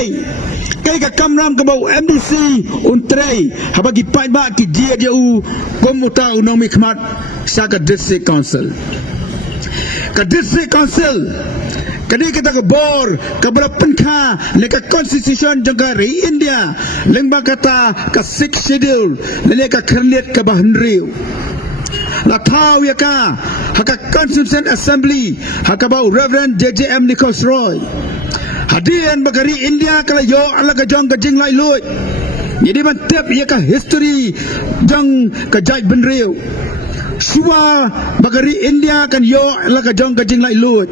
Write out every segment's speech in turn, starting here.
Untrei kai ka kamram ka bau MDC Untrei habagi pai ba ki dia dia u komuta unomi khmat sa ka district council kadi kita ke bor ke berapun kha leka constitution jangka ri India lengba kata ka 6 schedule leka kharliat ka bahnriu la thau ya ka haka constitution assembly haka bau Reverend JJM Nicholas Roy hadian bagari India kala yo ala ka jong ka jing lai lui jadi man tep ya ka history jang ka jai benriu Suwa bagari India kan yo ala ka jong ka jing lai lui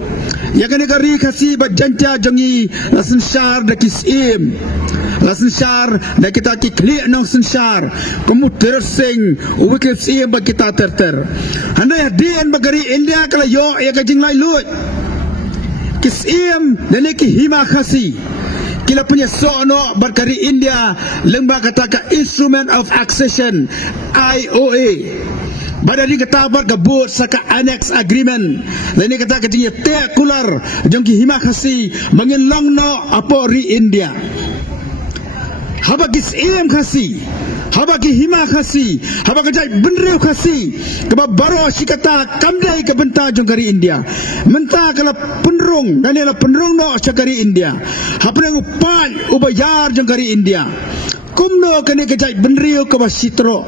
ya kan negari kasi bajanta jangi lasen syar da kisim lasen syar da kita ki klik nang sensar kamu tersing uwikip sim ba kita ter handai hadian bagari India kala yo ya ka jing lai lui kisim dan ki hima khasi kila punya sono bagari India lembah kata ka instrument of accession IOA badari kata bar gabut saka annex agreement lani kata katinya tekular jongki hima khasi mangin longno apo ri India habagis em khasi habagi hima khasi habagajai benreu khasi kaba baro sikata kamdai ke benta jongkari India menta kala penrung dan ela penrung no sakari India hapreng upai ubayar jongkari India kumno kene kajai benreu ke basitro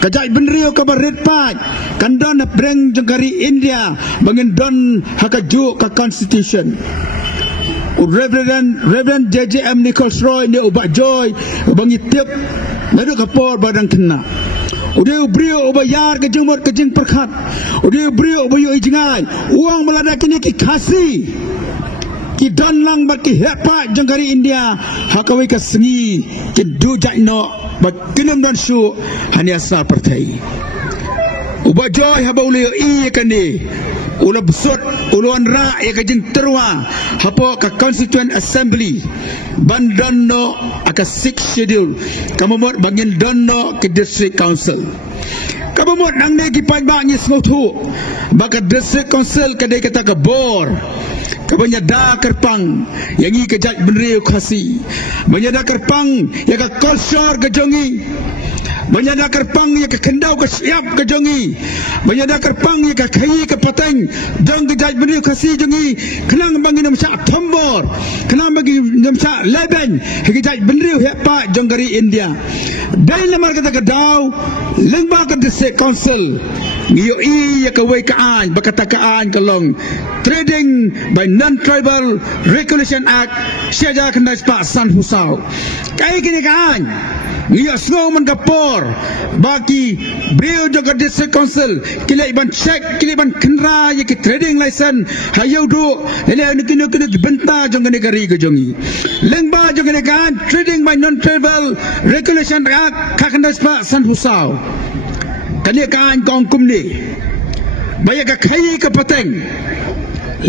kajai benriu ka red patch kandan breng jengkari India bangin don hakaju ka constitution Reverend JJM Nicholas Roy ni ubak joy bangi tip nadu kapor badang kena udah brio ubayar ke jumur ke jeng perkhat udah brio ubayu ijingai uang melada kini ki khasi ki don lang bat ki hepa jengkari India hakawi ka sengi ki du jaino but kinam dan su hanya sa partai uba joy haba ulio I kani ula besut uluan ra ya kajin terwa hapo ka constituent assembly bandanno aka 6 schedule kamomot bangin donno ke district council kamomot nang ne ki panba ngi smotu baka district council kadai kata ka bor kabanyada kerpang yang i kejat benriu khasi banyada kerpang ya ka culture ke jongi banyada kerpang ya ka kendau ke siap ke jongi banyada kerpang ya ka khai ke pateng jong kejat benriu khasi jongi kenang bagi nam syak thombor kenang bagi nam syak leben kejat benriu hepa jongkari India dai lamar kata kedau lengba ke district council ngiyo I ya ka wei kaan bakata kaan kalong trading by non-tribal regulation act siaja kena sepak san husau kai kini kaan ngiyo sngo man kapor baki brio juga district council kila iban check kila iban kenra ya ki trading license hayo do ele nikino kini benta jong negari ke jongi lengba jong kaan trading by non-tribal regulation act ka kena sepak san husau kali kaan kong kumni baya ka khai ka pateng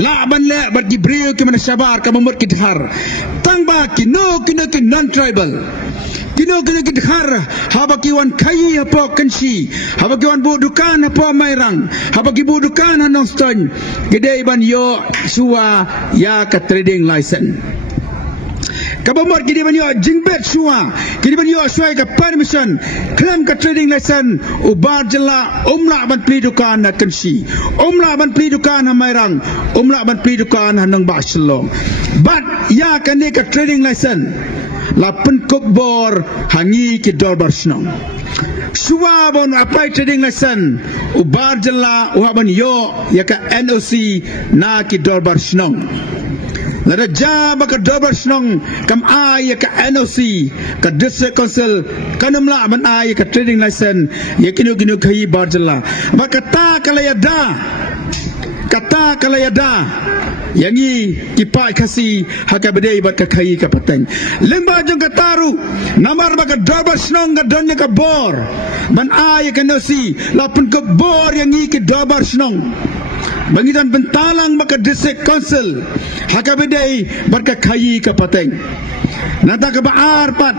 la ban le bat gibril ke mana sabar ka mamut kidhar tangba kino ki non tribal kino kidhar haba ki wan khai hapo kansi haba ki wan bu dukan hapo mairang haba ki bu dukan hanong ston gede ban yo suwa ya ka trading license kabamor kini banyo jingbet suwa kini banyo suai ka permission klan ka trading license ubar jela umla ban pli dukan na kansi umla ban pli dukan ha mairang umla ban pli dukan hanang ba shalom but ya kani ka trading license la penkop bor hangi ki dolbar snong suwa bon apply trading license ubar jela uhaban yo ya ka NOC na ki dolbar snong lada jaba ka double snong kam ay ka NOC ka district council kanamla man ay ka trading license ya kinu khai barjala makata kalayada yangi kipai khasi haka bedai bat ka khai ka pateng lemba jong ka taru namar ba ka double snong ka donne ka bor man ay ka NOC lapun ka bor yangi ki double snong bangitan bentalang maka district council hakabedai barka khai ka pateng nata ka baar pat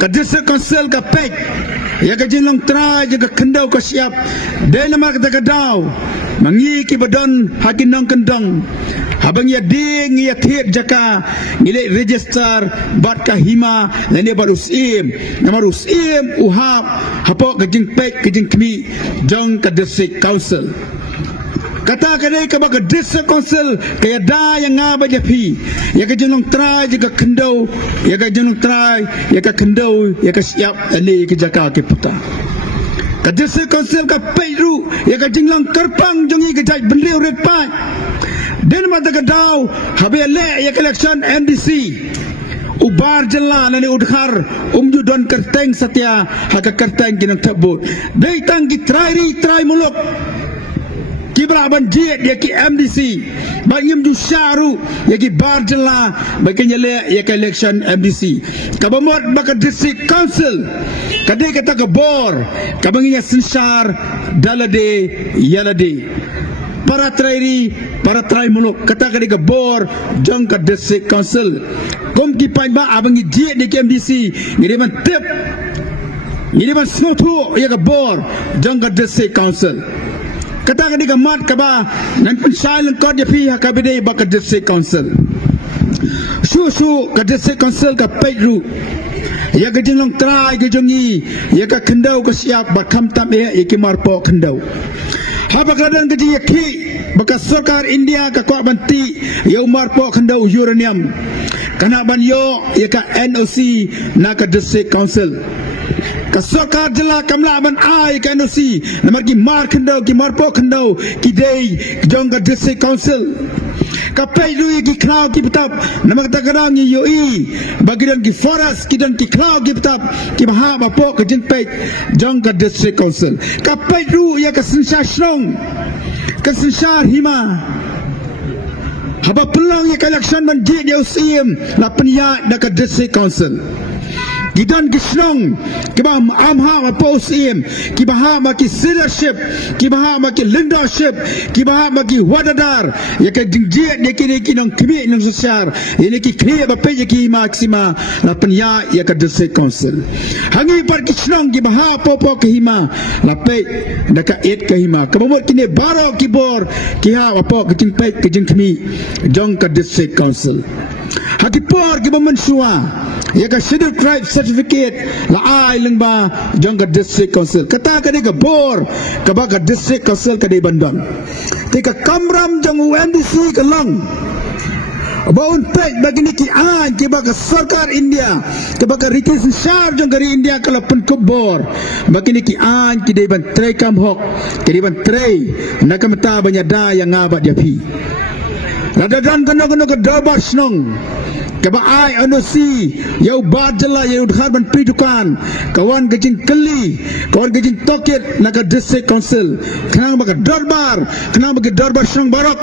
ka district council ka pek ya ka jinlong tra ya ka kendau ka siap dai nama ka daw mangi ki badon hakinang kendang habang ya ding ya thiet jaka ngile register bat kahima lene barusim namarusim uhap hapo kajing pek kajing kmi jong ka district council kata kadai ka baka district council kaya da yang ngaba japi ya ka jenong try jika kendau ya ka jenong try ya ka kendau ya ka siap ane ke jaka ke puta ka district council ka peiru ya ka jinglang kerpang jongi ke jai bendeu red pai den mata ka dau habe le ya ka election MDC ubar jela nani udhar umju don kerteng satya haka kerteng kinang tabut dei tang ki try muluk Kibra banjir ya ki MDC bagim du syaru ya ki barjela baginya le ya ki election MDC kabamot baka district council kadai kata ka bor kabanginya sensar dalade yalade para trai muluk kata kadai ka bor jong ka district council kom ki paimba abangi je de ki MDC ngire man tip ngire man snotu ya ka bor jong ka district council kata kadi gamat kaba nan pun silent kod ya pi hakabide ba ka district council su ka district council ka peiru ya ka jinong trai ka jongi ya ka kendau ka siap ba kam tam ya ki marpo kendau ha ba kadan ka ji ki ba ka sarkar India ka ko banti ya marpo kendau uranium kana ban yo ya ka NOC na ka district council kasokar jela kamla ban ai ka NOC namar ki mar kendau ki mar po kendau ki dei jong ka district council ka peilu ki klau ki betap namar ta kadang ni UI bagidan ki forest ki dan ki klau ki betap ki baha ba po ka jin pei jong ka district council ka peilu ya ka sensar shrong ka sensar hima haba pelang ya ka election ban je dia usim la penya da ka district council Gidan kisnong kiba amha aposim kiba ha maki leadership kiba maki leadership kiba maki wadadar ya ka dingje ne kini kinong kimi nong sesar ini ki clear ba pe ki maksima la penya ya ka district council hangi par kisnong kiba ha popo ki hima la pe da ka et ka hima kabot kini baro kibor ki ha apo ki jing pe ki jing kimi jong ka district council hakipor kiba mensua ya ka scheduled tribe certificate la ai lengba jong ka district council kata ka ka bor ka ba ka district council ka di bandang te ka kamram jong UMDC ka lang ba untek bagi ni ki an ki ba ka sarkar India ka ba ka ritis syar jong dari India kala pen ko bor bagi ni ki an ki di ban trei kam hok ki di ban trei na ka mata banya da yang ngabat dia pi radadan kono ka dabas nong kaba ai NOC yau bajala yau dharban pidukan kawan gajin keli kawan gajin toket naga district council kenang baga darbar kenang baga darbar shrang barok